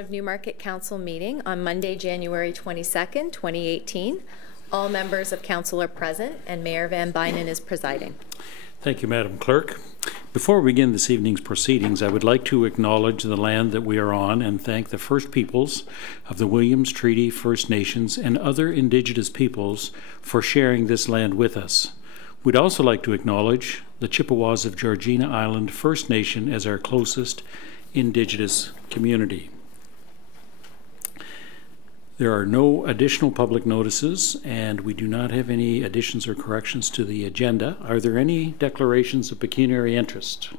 Town of Newmarket Council meeting on Monday, January 22nd, 2018. All members of council are present and Mayor Van Bynen is presiding. Thank you, Madam Clerk. Before we begin this evening's proceedings, I would like to acknowledge the land that we are on and thank the First Peoples of the Williams Treaty First Nations and other Indigenous peoples for sharing this land with us. We'd also like to acknowledge the Chippewas of Georgina Island First Nation as our closest Indigenous community. There are no additional public notices, and we do not have any additions or corrections to the agenda. Are there any declarations of pecuniary interest?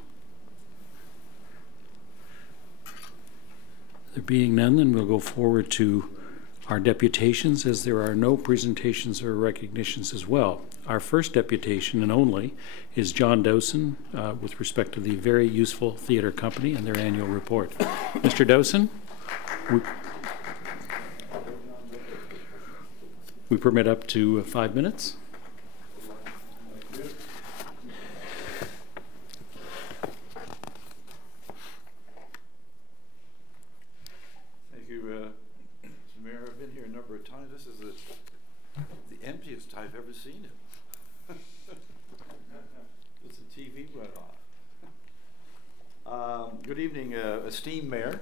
There being none, then we'll go forward to our deputations, as there are no presentations or recognitions as well. Our first deputation and only is John Dowson with respect to the Very Useful Theatre Company and their annual report. Mr. Dowson? We permit up to 5 minutes. Thank you, Mr. Mayor. I've been here a number of times. This is the emptiest I've ever seen it. It's the TV went off. Good evening, esteemed Mayor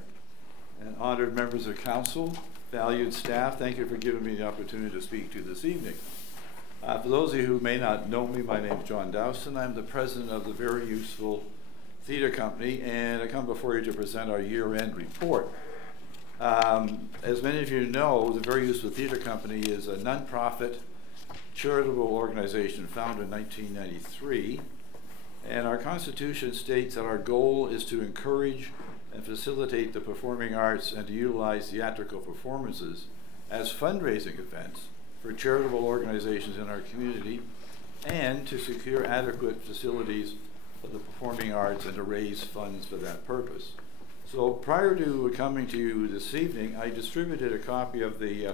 and honored members of council. Valued staff, thank you for giving me the opportunity to speak to you this evening. For those of you who may not know me, my name is John Dowson. I'm the president of the Very Useful Theatre Company, and I come before you to present our year-end report. As many of you know, the Very Useful Theatre Company is a non-profit charitable organization founded in 1993, and our constitution states that our goal is to encourage and facilitate the performing arts and to utilize theatrical performances as fundraising events for charitable organizations in our community and to secure adequate facilities for the performing arts and to raise funds for that purpose. So prior to coming to you this evening, I distributed a copy of the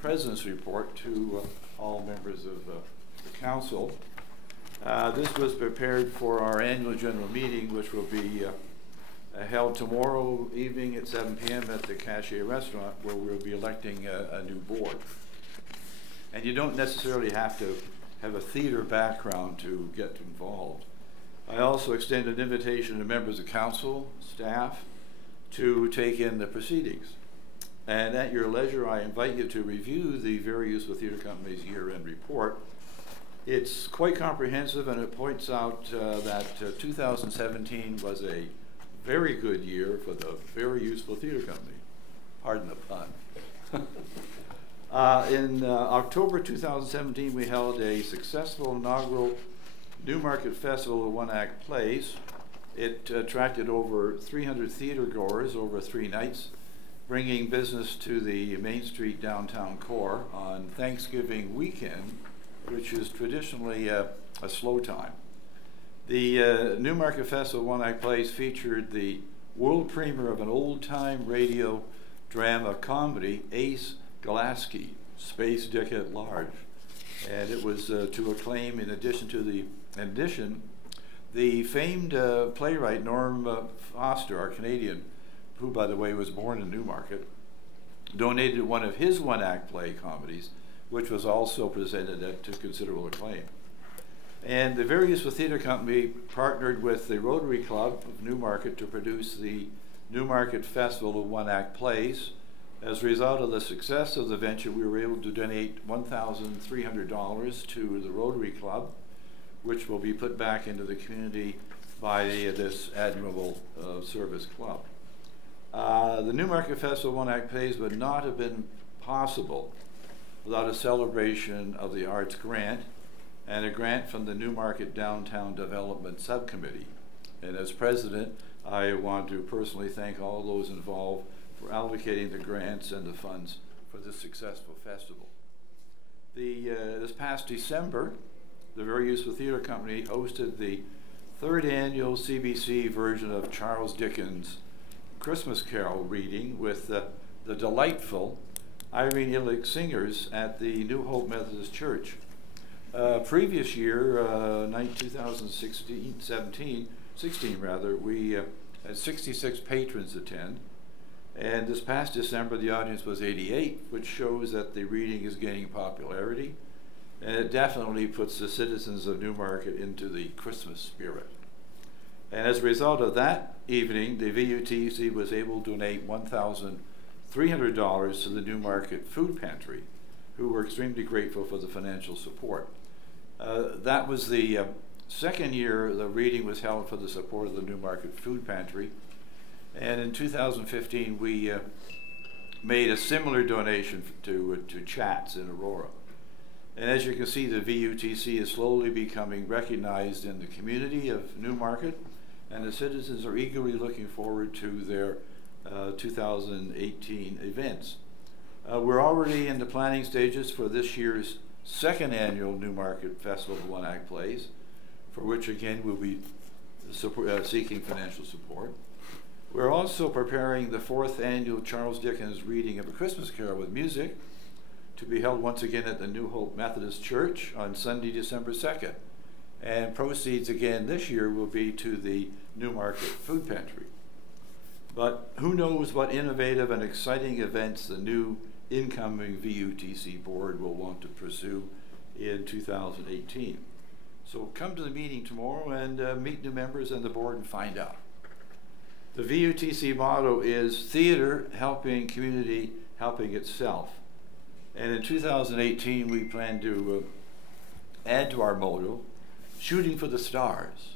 President's Report to all members of the Council. This was prepared for our annual general meeting, which will be held tomorrow evening at 7 p.m. at the Cashier Restaurant, where we'll be electing a new board. And you don't necessarily have to have a theater background to get involved. I also extend an invitation to members of council, staff, to take in the proceedings. And at your leisure, I invite you to review the Very Useful Theatre Company's year-end report. It's quite comprehensive, and it points out that 2017 was a very good year for the Very Useful Theatre Company. Pardon the pun. In October 2017, we held a successful inaugural Newmarket Festival of One-Act Plays. It attracted over 300 theater goers over 3 nights, bringing business to the Main Street downtown core on Thanksgiving weekend, which is traditionally a slow time. The Newmarket Festival One-Act Plays featured the world premiere of an old-time radio drama comedy, Ace Gillespie, Space Dick at Large. And it was to acclaim, in addition, the famed playwright Norm Foster, our Canadian, who, by the way, was born in Newmarket, donated one of his one-act play comedies, which was also presented to considerable acclaim. And the Very Useful Theatre Company partnered with the Rotary Club of Newmarket to produce the Newmarket Festival of One-Act Plays. As a result of the success of the venture, we were able to donate $1,300 to the Rotary Club, which will be put back into the community by this admirable service club. The Newmarket Festival One-Act Plays would not have been possible without a celebration of the Arts Grant, and a grant from the Newmarket Downtown Development Subcommittee. And as president, I want to personally thank all those involved for allocating the grants and the funds for this successful festival. This past December, the Very Useful Theatre Company hosted the 3rd annual CBC version of Charles Dickens' Christmas Carol reading with the delightful Irene Illich singers at the New Hope Methodist Church. Previous year, 2016 rather, we had 66 patrons attend, And this past December, the audience was 88, which shows that the reading is gaining popularity. And it definitely puts the citizens of Newmarket into the Christmas spirit. And as a result of that evening, the VUTC was able to donate $1,300 to the Newmarket Food Pantry, who were extremely grateful for the financial support. That was the second year the reading was held for the support of the Newmarket Food Pantry. And in 2015, we made a similar donation to Chats in Aurora. And as you can see, the VUTC is slowly becoming recognized in the community of Newmarket, and the citizens are eagerly looking forward to their 2018 events. We're already in the planning stages for this year's second annual Newmarket Festival of One Act Plays, for which again we'll be seeking financial support. We're also preparing the 4th annual Charles Dickens reading of A Christmas Carol with music, to be held once again at the New Hope Methodist Church on Sunday, December 2nd. And proceeds again this year will be to the Newmarket Food Pantry. But who knows what innovative and exciting events the new incoming VUTC board will want to pursue in 2018. So come to the meeting tomorrow and meet new members and the board and find out. The VUTC motto is theater helping community helping itself. And in 2018, we plan to add to our motto, shooting for the stars.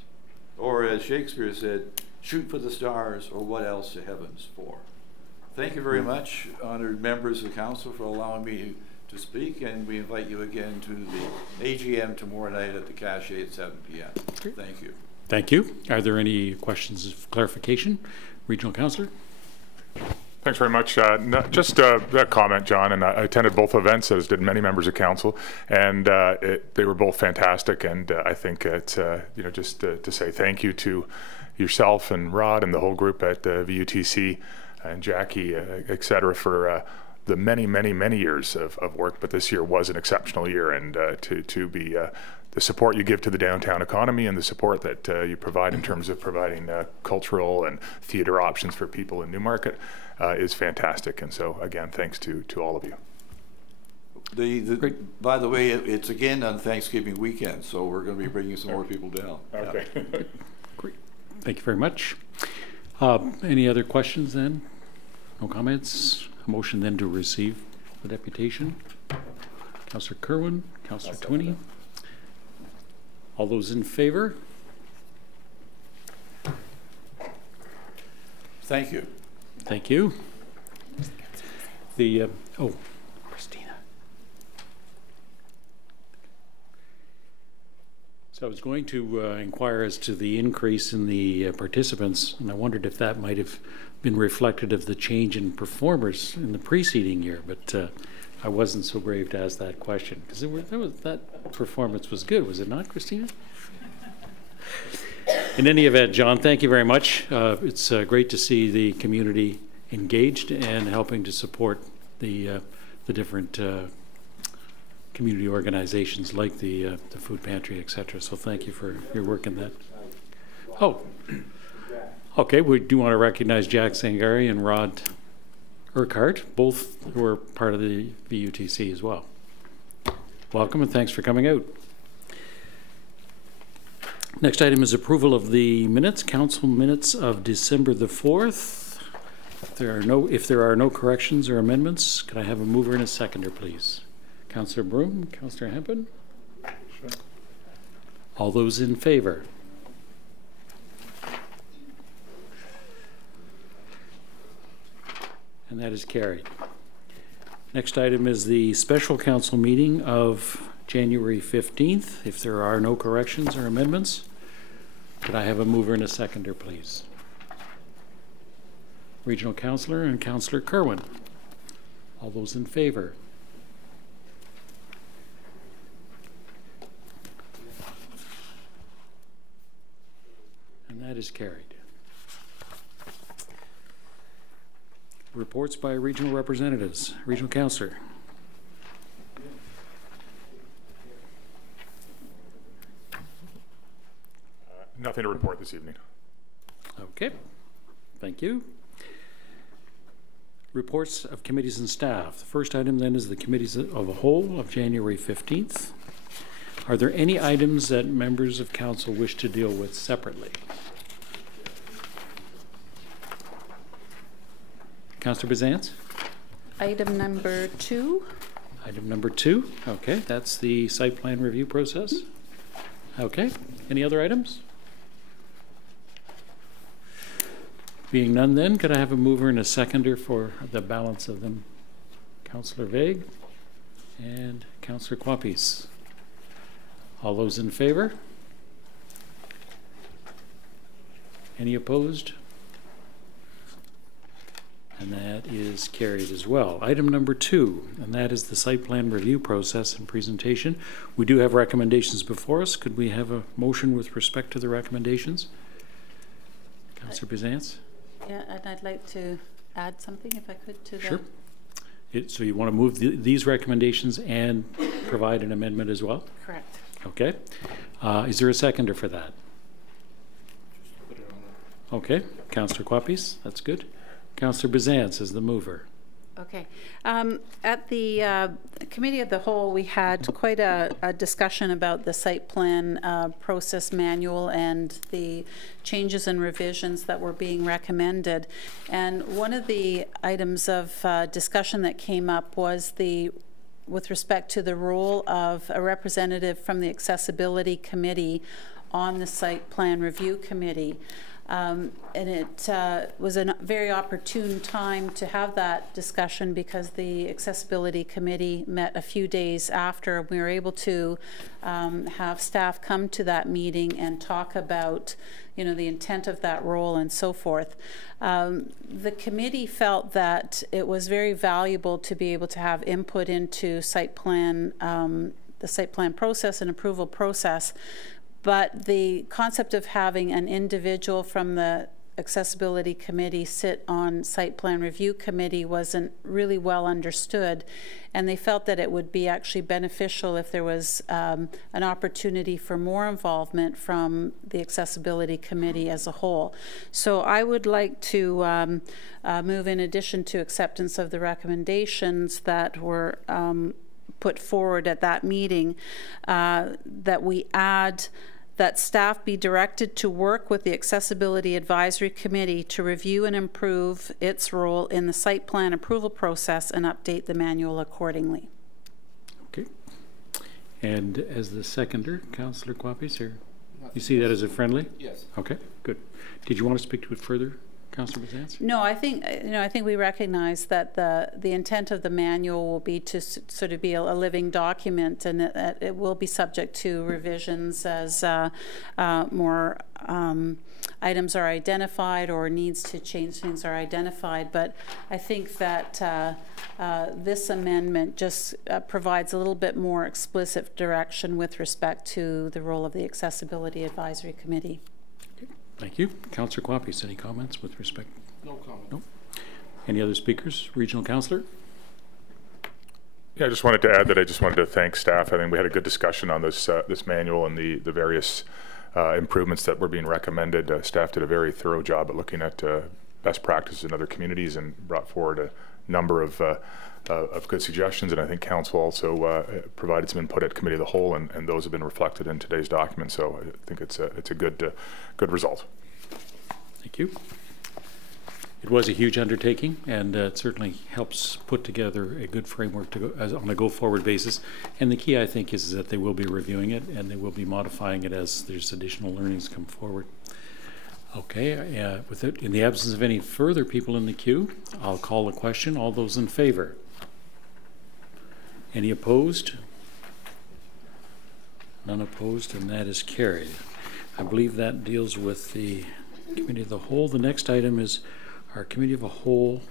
Or as Shakespeare said, shoot for the stars, or what else the heavens for. Thank you very much, honored members of the council, for allowing me to speak, and we invite you again to the AGM tomorrow night at the Cache at 7 p.m. Thank you. Thank you. Are there any questions of clarification? Regional Councillor? Thanks very much. Just a comment, John, and I attended both events, as did many members of council, and they were both fantastic. And I think it's just to say thank you to yourself and Rod and the whole group at VUTC and Jackie, et cetera, for the many years of work. But this year was an exceptional year, and to be the support you give to the downtown economy and the support that you provide in terms of providing cultural and theater options for people in Newmarket is fantastic. And so again, thanks to all of you. By the way, it's again on Thanksgiving weekend, so we're going to be bringing some more people down. Okay. Yeah. Great. Thank you very much. Any other questions then? No comments? A motion then to receive the deputation. Councillor Kerwin, Councillor Twinney. All those in favor? Thank you. Thank you. The Christina. So I was going to inquire as to the increase in the participants, and I wondered if that might have been reflected of the change in performers in the preceding year, but I wasn't so brave to ask that question because that performance was good, was it not, Christina? In any event, John, thank you very much. It's great to see the community engaged and helping to support the different community organizations like the food pantry, etc. So thank you for your work in that. Oh, okay. We do want to recognize Jack Sangari and Rod Urquhart, both who are part of the VUTC as well. Welcome and thanks for coming out. Next item is approval of the minutes, council minutes of December the 4th. If there are no corrections or amendments, could I have a mover and a seconder, please? Councillor Broom, Councillor Hempin? Sure. All those in favor? And that is carried. Next item is the special council meeting of January 15th. If there are no corrections or amendments, could I have a mover and a seconder, please? Regional Councillor and Councillor Kerwin. All those in favor? And that is carried. Reports by regional representatives. Regional Councillor. Nothing to report this evening. Okay, thank you. Reports of committees and staff. The first item then is the committees of a whole of January 15th. Are there any items that members of council wish to deal with separately? Councillor Bizantz? Item number 2. Item number 2. Okay, that's the site plan review process. Okay, any other items? Being none then, could I have a mover and a seconder for the balance of them? Councillor Vague and Councillor Quapis. All those in favor? Any opposed? And that is carried as well. Item number 2, and that is the site plan review process and presentation. We do have recommendations before us. Could we have a motion with respect to the recommendations? Councillor Bizantz? Yeah, and I'd like to add something, if I could, to Sure. the... So you want to move these recommendations and provide an amendment as well? Correct. Okay. Is there a seconder for that? Okay. Councillor Quapis, that's good. Councillor Bizantz is the mover. Okay. At the Committee of the Whole, we had quite a discussion about the site plan process manual and the changes and revisions that were being recommended. And one of the items of discussion that came up was with respect to the role of a representative from the Accessibility Committee on the Site Plan Review Committee. And it was a very opportune time to have that discussion because the Accessibility Committee met a few days after. We were able to have staff come to that meeting and talk about, the intent of that role and so forth. The committee felt that it was very valuable to be able to have input into site plan, the site plan process and approval process. But the concept of having an individual from the Accessibility Committee sit on Site Plan Review Committee wasn't really well understood. And they felt that it would be actually beneficial if there was an opportunity for more involvement from the Accessibility Committee as a whole. So I would like to move, in addition to acceptance of the recommendations that were put forward at that meeting, that we add that staff be directed to work with the Accessibility Advisory Committee to review and improve its role in the site plan approval process and update the manual accordingly. Okay. And as the seconder, Councillor Quapis, or you see that as a friendly? Yes. Okay, good. Did you want to speak to it further, Councillor Bizantz? No, I think I think we recognize that the intent of the manual will be to sort of be a living document, and it will be subject to revisions as more items are identified or needs to change things are identified. But I think that this amendment just provides a little bit more explicit direction with respect to the role of the Accessibility Advisory Committee. Thank you. Councillor Quapis, any comments with respect? No comment. No. Any other speakers? Regional Councillor? Yeah, I just wanted to add that I just wanted to thank staff. I think we had a good discussion on this this manual and the various improvements that were being recommended. Staff did a very thorough job at looking at best practices in other communities and brought forward a number of good suggestions, and I think council also provided some input at Committee of the Whole, and those have been reflected in today's document. So I think it's a good result. Thank you. It was a huge undertaking, and it certainly helps put together a good framework to go on a go-forward basis. And the key, I think, is that they will be reviewing it and they will be modifying it as there's additional learnings come forward. Okay, with it, in the absence of any further people in the queue, I'll call a question. All those in favor? Any opposed? None opposed, and that is carried. I believe that deals with the Committee of the Whole. The next item is our Committee of the Whole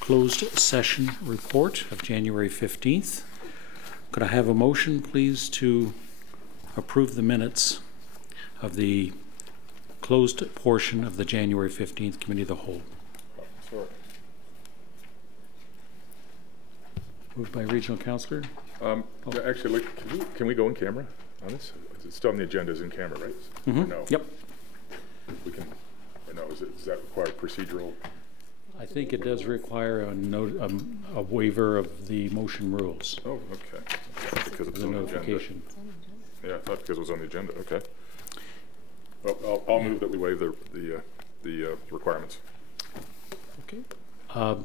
closed session report of January 15th. Could I have a motion, please, to approve the minutes of the closed portion of the January 15th Committee of the Whole? Sure. Moved by Regional Councillor. Actually, can we go in camera on this? It's still on the agenda is in camera, right? Mm-hmm. No. Yep. We can. Or no, does that require procedural? I think think it does require a waiver of the motion rules, Oh, okay. Because it's the on the agenda. notification. Yeah, I thought because it was on the agenda, okay. Well, I'll move that we waive the requirements. Okay. I'll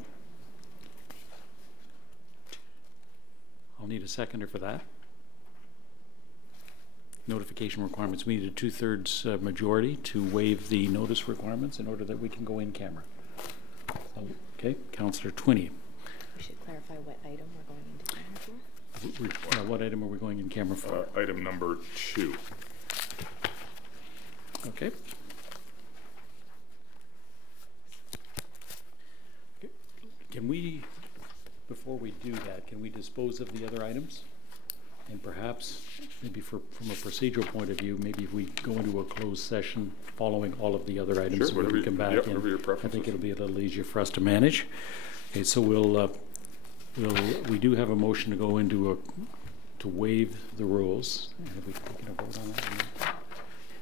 need a seconder for that. Notification requirements, we need a 2/3 majority to waive the notice requirements in order that we can go in camera. Okay, Councillor Twinney. We should clarify what item we're going into camera for. What item are we going in camera for? Item number 2. Okay. Can we, before we do that, can we dispose of the other items? And perhaps, maybe from a procedural point of view, maybe if we go into a closed session following all of the other items, Sure, we come back in. I think it'll be a little easier for us to manage. Okay, so we do have a motion to go into to waive the rules. Are we taking a vote on that?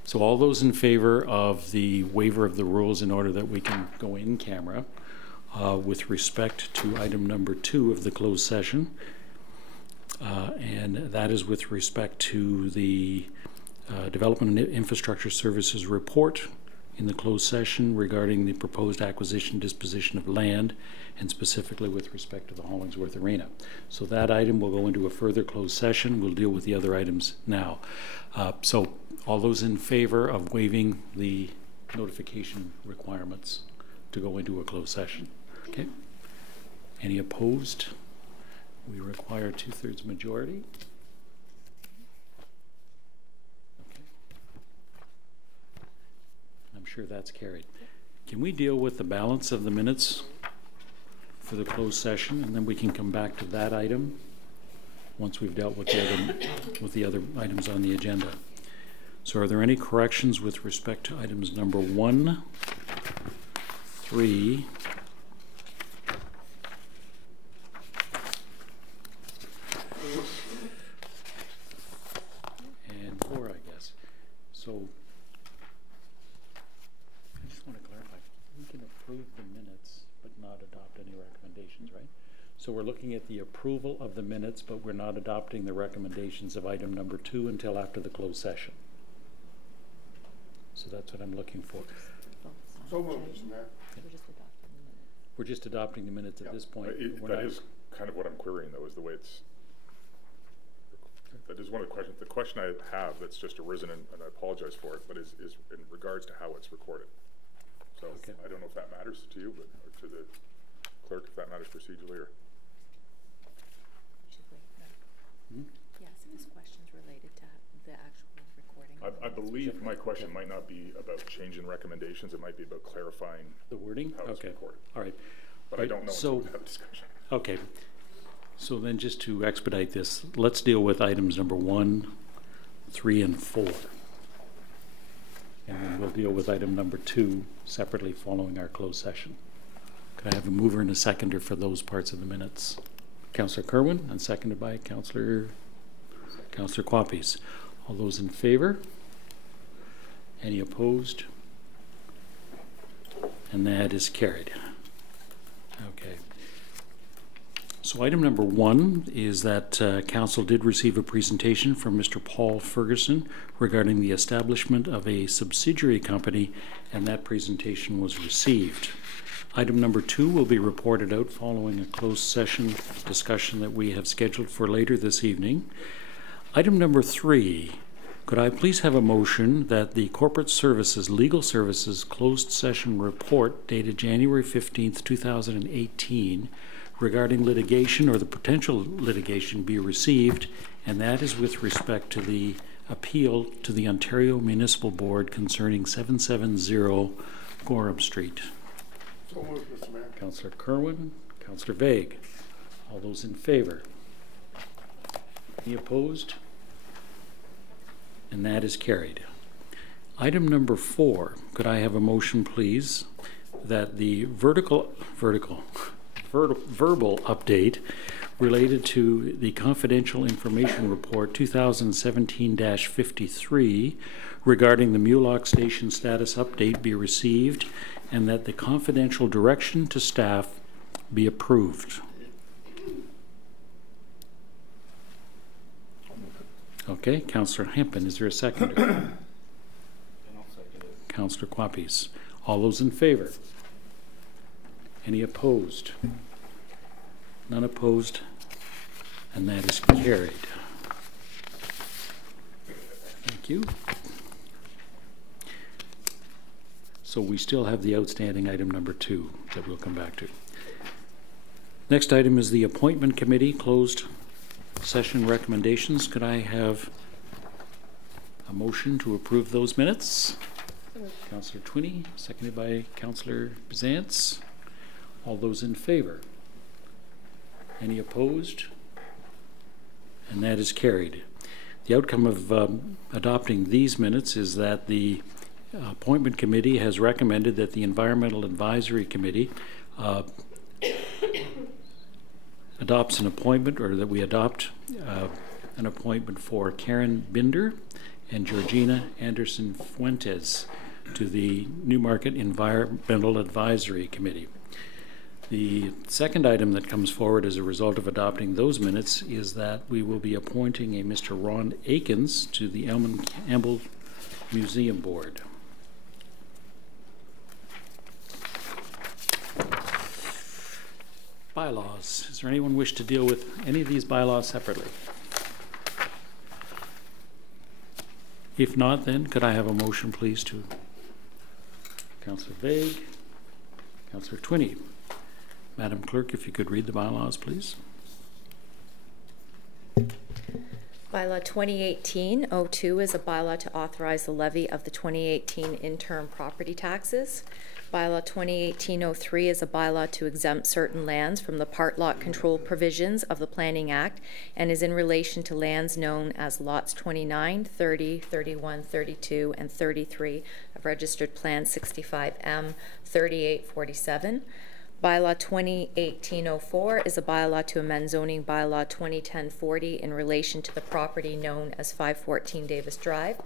So all those in favor of the waiver of the rules in order that we can go in camera with respect to item number 2 of the closed session, and that is with respect to the Development and Infrastructure Services report in the closed session regarding the proposed acquisition disposition of land, and specifically with respect to the Hollingsworth Arena. So that item will go into a further closed session. We'll deal with the other items now. So all those in favor of waiving the notification requirements to go into a closed session? Okay. Any opposed? We require 2/3 majority. Okay. I'm sure that's carried. Can we deal with the balance of the minutes for the closed session, and then we can come back to that item once we've dealt with the other items on the agenda? So are there any corrections with respect to items number 1, 3, and 4, I guess? So I just want to clarify, we can approve the minutes but not adopt any recommendations, right? So we're looking at the approval of the minutes, but we're not adopting the recommendations of item number 2 until after the closed session. So that's what I'm looking for. So moved, Mr. Mayor. We're just adopting the minutes. We're just adopting the minutes at this point. That is kind of what I'm querying, though, is the way it's. That is one of the questions. The question I have that's just arisen, and I apologize for it, but is in regards to how it's recorded. So okay. I don't know if that matters to you, but or to the clerk, if that matters procedurally, or. Should wait. No. Yes, his question's related to the actual recording. I believe my question might not be about changing recommendations. It might be about clarifying the wording. How it's recorded. All right. But I don't know until we have a discussion. Okay. So then, just to expedite this, let's deal with items number 1, 3, and 4. And then we'll deal with item number 2 separately following our closed session. Could I have a mover and a seconder for those parts of the minutes? Councillor Kerwin, and seconded by Councillor Quappies. All those in favor? Any opposed? And that is carried. Okay. So item number 1 is that Council did receive a presentation from Mr. Paul Ferguson regarding the establishment of a subsidiary company, and that presentation was received. Item number 2 will be reported out following a closed session discussion that we have scheduled for later this evening. Item number 3, could I please have a motion that the Corporate Services Legal Services closed session report dated January 15th, 2018 regarding litigation or the potential litigation be received, and that is with respect to the appeal to the Ontario Municipal Board concerning 770 Gorham Street. So moved, Mr. Mayor. Councillor Kerwin, Councillor Vague. All those in favor? Any opposed? And that is carried. Item number 4, could I have a motion, please, that the verbal update related to the Confidential Information Report 2017-53 regarding the Mulock Station status update be received, and that the confidential direction to staff be approved. Okay, Councillor Hempin, is there a seconder? Councillor Quapis. All those in favor? Any opposed? None opposed, and that is carried. Thank you. So we still have the outstanding item number 2 that we'll come back to. Next item is the Appointment Committee closed session recommendations. Could I have a motion to approve those minutes? Councillor Twinney, seconded by Councillor Bizantz. All those in favor? Any opposed? And that is carried. The outcome of adopting these minutes is that the Appointment Committee has recommended that the Environmental Advisory Committee adopts an appointment, or that we adopt an appointment for Karen Binder and Georgina Anderson Fuentes to the Newmarket Environmental Advisory Committee. The second item that comes forward as a result of adopting those minutes is that we will be appointing a Mr. Ron Akins to the Elman Campbell Museum Board. Bylaws. Is there anyone wish to deal with any of these bylaws separately? If not, then could I have a motion, please, to Councillor Vague, Councillor Twinney. Madam Clerk, if you could read the bylaws, please. Bylaw 2018-02 is a bylaw to authorize the levy of the 2018 interim property taxes. Bylaw 2018-03 is a bylaw to exempt certain lands from the part lot control provisions of the Planning Act and is in relation to lands known as lots 29, 30, 31, 32, and 33 of Registered Plan 65M 3847. Bylaw 2018-04 is a bylaw to amend zoning bylaw 2010-40 in relation to the property known as 514 Davis Drive.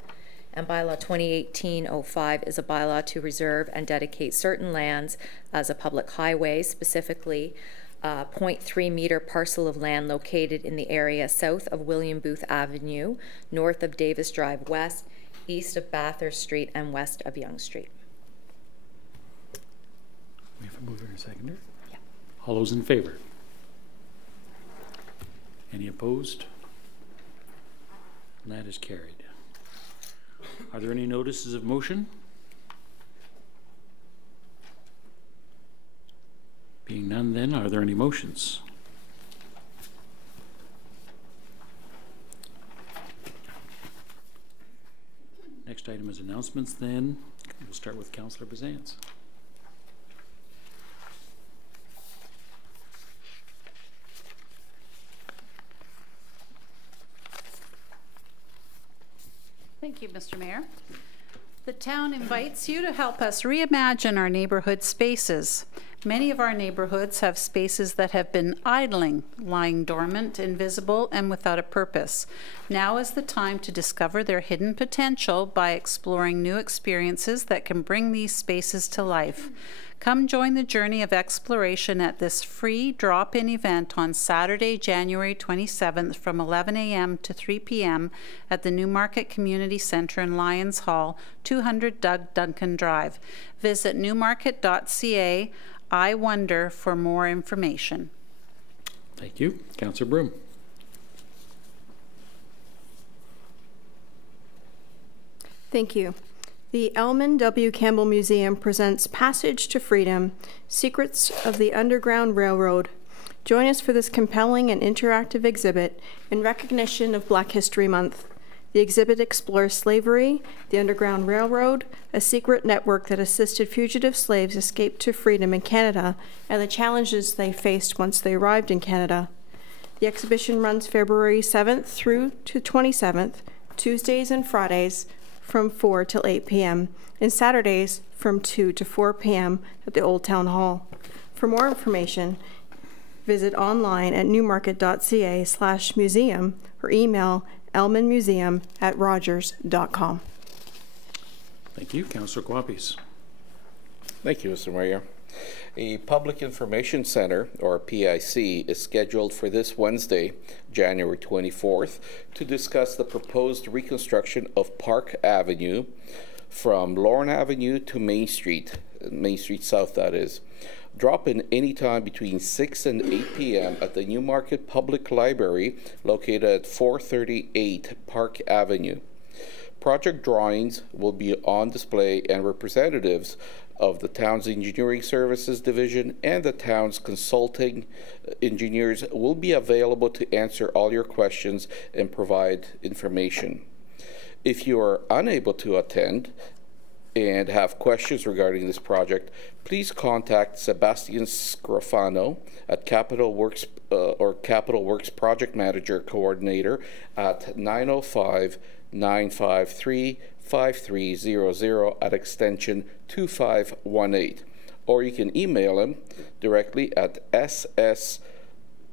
And bylaw 2018-05 is a bylaw to reserve and dedicate certain lands as a public highway, specifically 0.3 meter parcel of land located in the area south of William Booth Avenue, north of Davis Drive West, east of Bathurst Street, and west of Yonge Street. We have a mover and a seconder? Yeah. All those in favor? Any opposed? And that is carried. Are there any notices of motion? Being none, then, are there any motions? Next item is announcements, then. We'll start with Councillor Bizantz. Thank you, Mr. Mayor. The town invites you to help us reimagine our neighborhood spaces. Many of our neighborhoods have spaces that have been idling, lying dormant, invisible, and without a purpose. Now is the time to discover their hidden potential by exploring new experiences that can bring these spaces to life. Come join the journey of exploration at this free drop-in event on Saturday, January 27th from 11 a.m. to 3 p.m. at the Newmarket Community Centre in Lyons Hall, 200 Doug Duncan Drive. Visit newmarket.ca. I wonder for more information. Thank you. Councillor Broom. Thank you. The Elman W. Campbell Museum presents Passage to Freedom, Secrets of the Underground Railroad. Join us for this compelling and interactive exhibit in recognition of Black History Month. The exhibit explores slavery, the Underground Railroad, a secret network that assisted fugitive slaves escape to freedom in Canada, and the challenges they faced once they arrived in Canada. The exhibition runs February 7th through to 27th, Tuesdays and Fridays, from 4 till 8 p.m. and Saturdays from 2 to 4 p.m. at the Old Town Hall. For more information, visit online at newmarket.ca/museum or email elmanmuseum@rogers.com. Thank you. Councillor Quapis. Thank you, Mr. Mayor. A Public Information Center, or PIC, is scheduled for this Wednesday, January 24th, to discuss the proposed reconstruction of Park Avenue from Lorne Avenue to Main Street South, that is. Drop in anytime between 6 and 8 p.m. at the Newmarket Public Library, located at 438 Park Avenue. Project drawings will be on display, and representatives of the town's engineering services division and the town's consulting engineers will be available to answer all your questions and provide information. If you are unable to attend and have questions regarding this project, please contact Sebastian Scrofano at Capital Works Project Manager Coordinator at 905-953-5300 at extension 2518, or you can email him directly at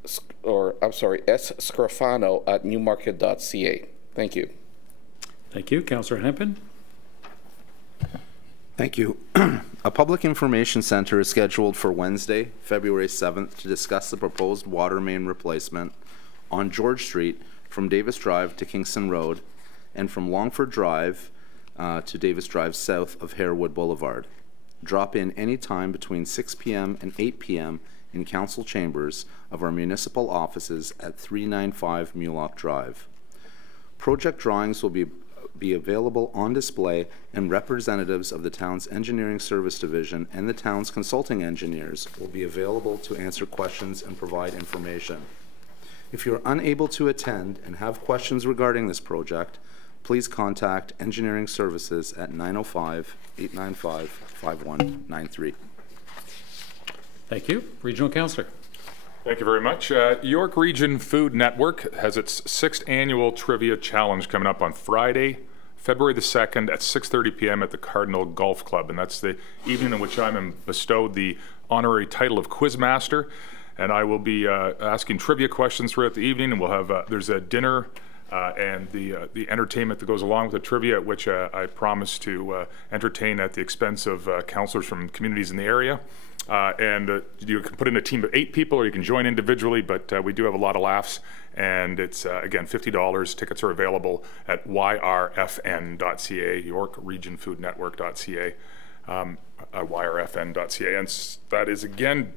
scrofano@newmarket.ca. Thank you. Thank you. Councillor Hempin. Thank you. A public information center is scheduled for Wednesday, February 7th, to discuss the proposed water main replacement on George Street from Davis Drive to Kingston Road and from Longford Drive to Davis Drive south of Harewood Boulevard. Drop in any time between 6 p.m. and 8 p.m. in council chambers of our municipal offices at 395 Mulock Drive. Project drawings will be available on display, and representatives of the town's engineering service division and the town's consulting engineers will be available to answer questions and provide information. If you're unable to attend and have questions regarding this project, please contact Engineering Services at 905-895-5193. Thank you. Regional Councillor. Thank you very much. York Region Food Network has its 6th annual Trivia Challenge coming up on Friday, February the 2nd at 6:30 p.m. at the Cardinal Golf Club, and that's the evening in which I'm bestowed the honorary title of Quizmaster, and I will be asking trivia questions throughout the evening, and we'll have there's a dinner and the entertainment that goes along with the trivia, at which I promise to entertain at the expense of councillors from communities in the area. You can put in a team of 8 people, or you can join individually, but we do have a lot of laughs, and it's again $50. Tickets are available at yrfn.ca, YorkRegionFoodNetwork.ca, yrfn.ca, and that is again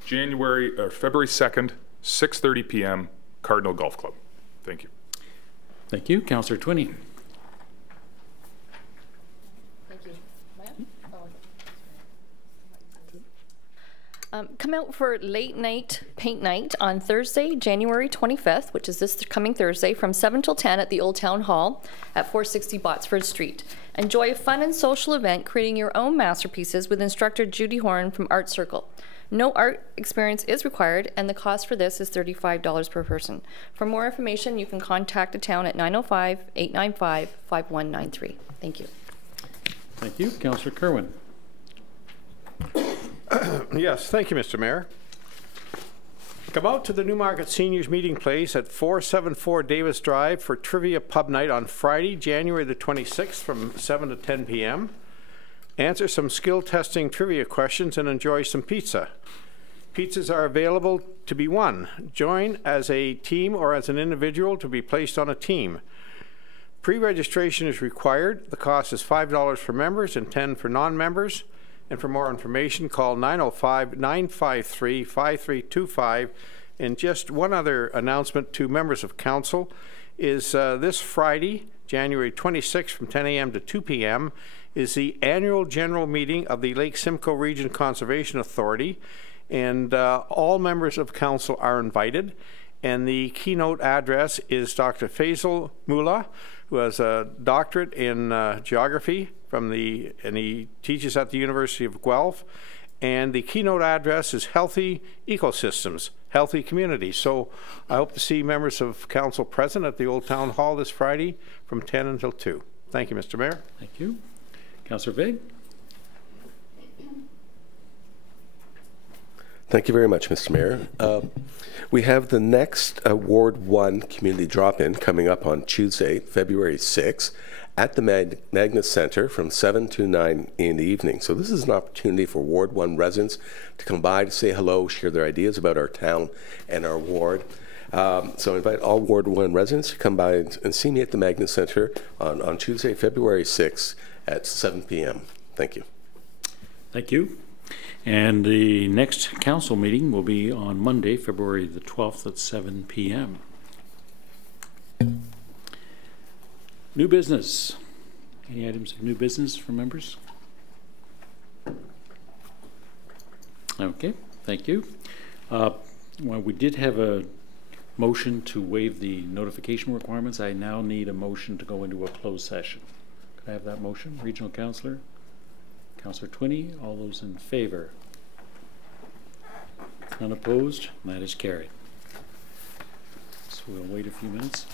February 2nd, 6:30 p.m. Cardinal Golf Club. Thank you. Thank you. Councillor Twinney. Come out for late night paint night on Thursday, January 25th, which is this coming Thursday, from 7 till 10 at the Old Town Hall at 460 Botsford Street. Enjoy a fun and social event creating your own masterpieces with instructor Judy Horn from Art Circle. No art experience is required, and the cost for this is $35 per person. For more information, you can contact the town at 905-895-5193. Thank you. Thank you. Councillor Kerwin. Yes, thank you, Mr. Mayor. Come out to the Newmarket Seniors Meeting Place at 474 Davis Drive for Trivia Pub Night on Friday, January the 26th from 7 to 10 p.m. Answer some skill testing trivia questions and enjoy some pizza. Pizzas are available to be won. Join as a team or as an individual to be placed on a team. Pre-registration is required. The cost is $5 for members and $10 for non-members. And for more information, call 905-953-5325. And just one other announcement to members of council is this Friday, January 26th from 10 a.m. to 2 p.m. is the annual general meeting of the Lake Simcoe Region Conservation Authority. And all members of council are invited. And the keynote address is Dr. Faisal Mullah, who has a doctorate in geography and he teaches at the University of Guelph. And the keynote address is Healthy Ecosystems, Healthy Communities. So I hope to see members of council present at the Old Town Hall this Friday from 10 until 2. Thank you, Mr. Mayor. Thank you. Councillor Vig. Thank you very much, Mr. Mayor. We have the next Ward 1 community drop-in coming up on Tuesday, February 6th at the Magnet Center from 7 to 9 in the evening. So this is an opportunity for Ward 1 residents to come by to say hello, share their ideas about our town and our ward. So I invite all Ward 1 residents to come by and see me at the Magnet Center on Tuesday, February 6th at 7 p.m. Thank you. Thank you. And the next council meeting will be on Monday, February the 12th at 7 p.m. New business. Any items of new business for members? Okay, thank you. Well, we did have a motion to waive the notification requirements. I now need a motion to go into a closed session. Could I have that motion? Regional Councillor? Councillor Twinney, all those in favor? None opposed? That is carried. So we'll wait a few minutes.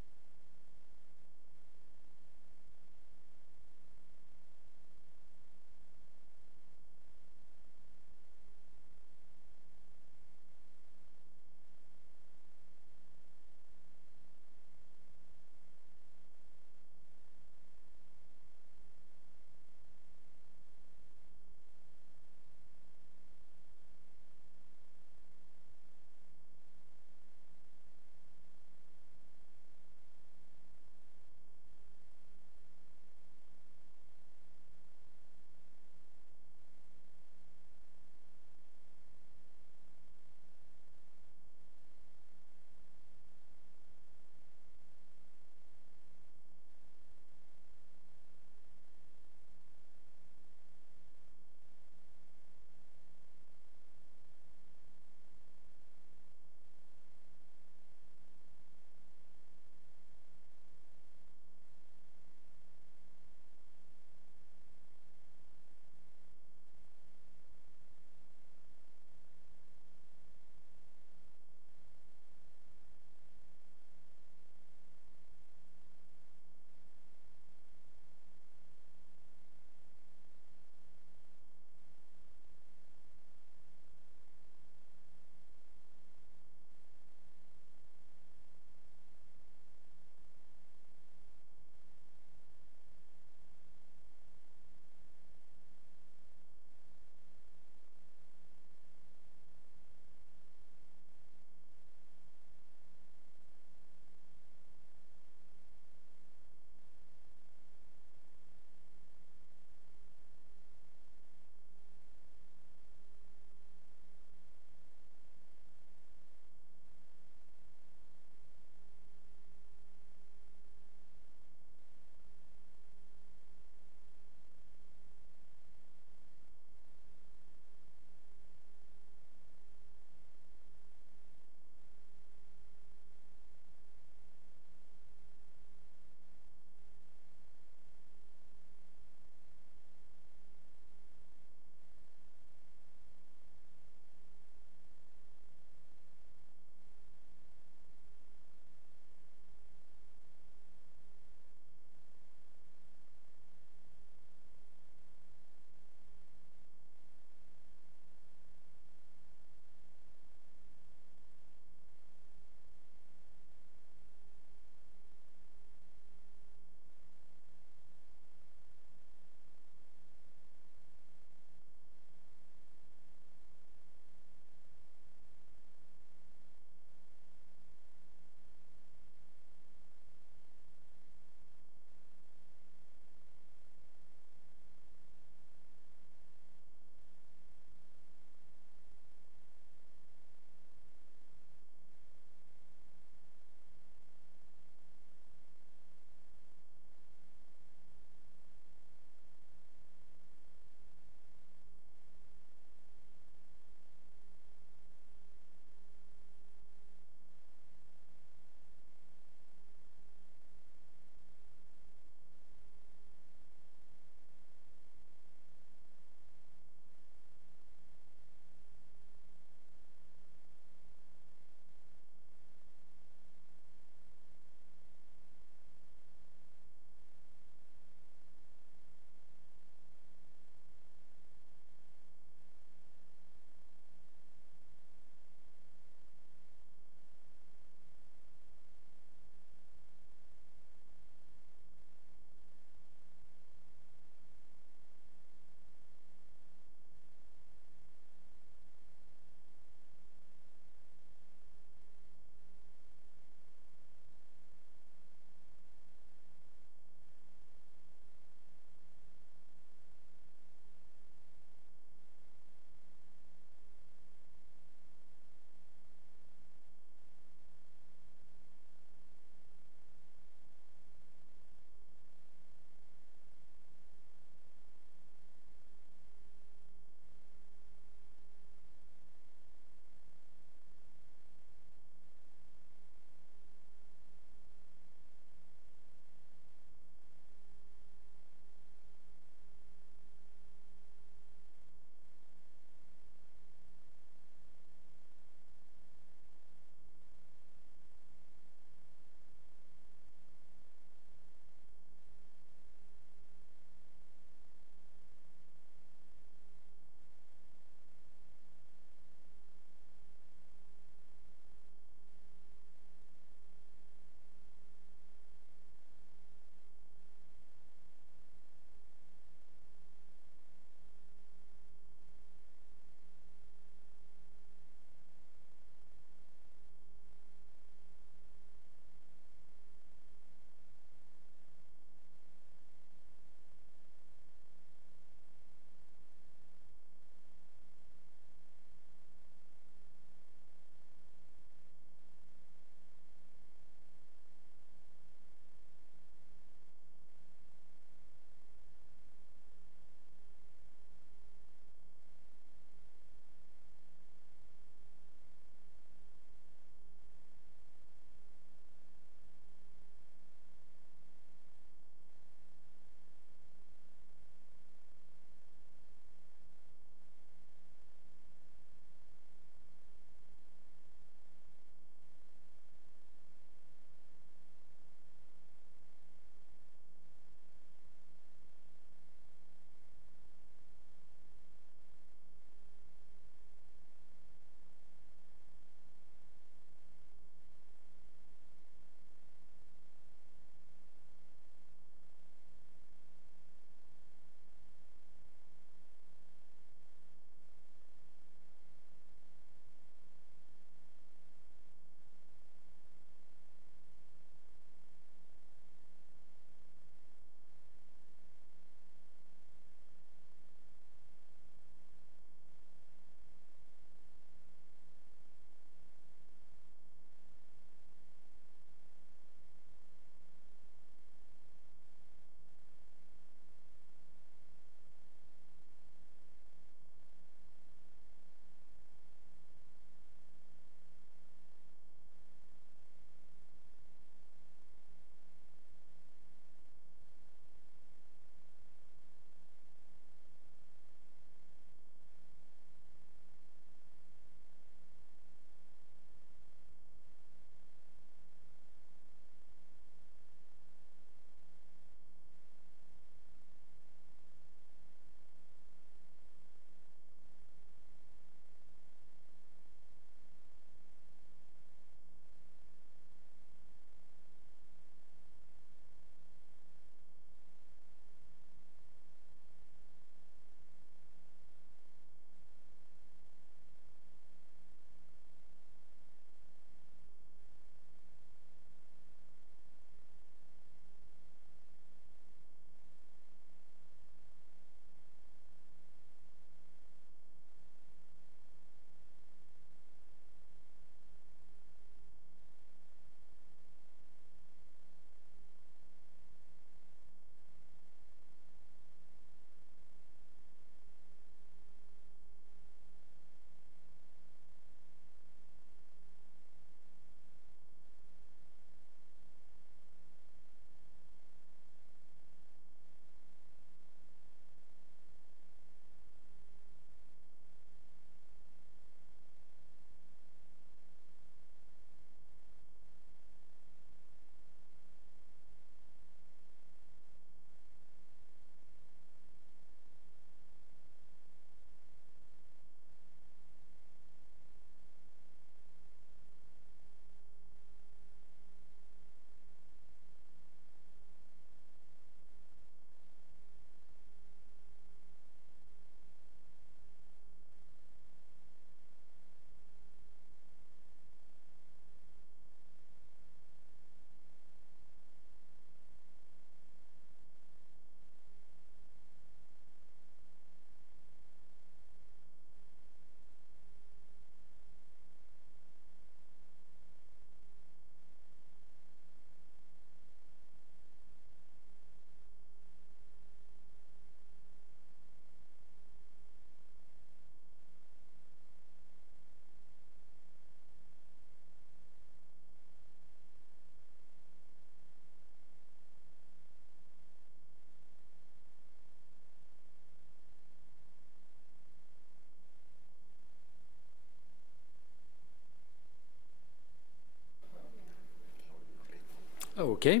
Okay.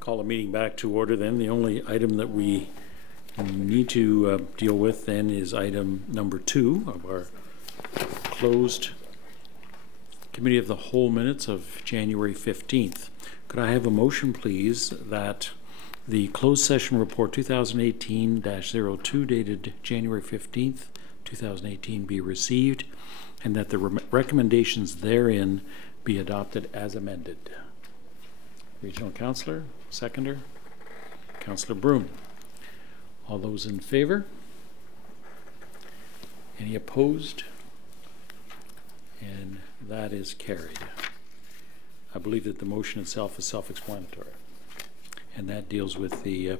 Call the meeting back to order then. The only item that we need to deal with then is item number 2 of our closed Committee of the Whole minutes of January 15th. Could I have a motion, please, that the closed session report 2018-02 dated January 15th, 2018 be received and that the recommendations therein be adopted as amended? Regional Councillor, seconder, Councillor Broom. All those in favor? Any opposed? And that is carried. I believe that the motion itself is self-explanatory, and that deals with the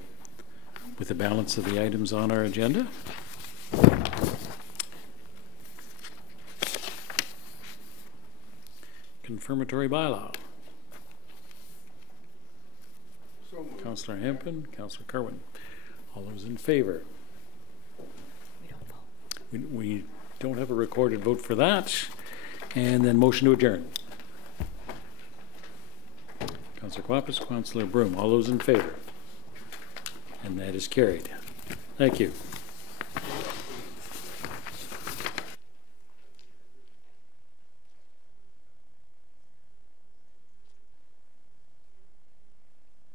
balance of the items on our agenda. Confirmatory bylaw. Councillor Hempin, Councillor Kerwin. All those in favor? We don't vote. We don't have a recorded vote for that. And then motion to adjourn. Councillor Quapis, Councillor Broom. All those in favor? And that is carried. Thank you.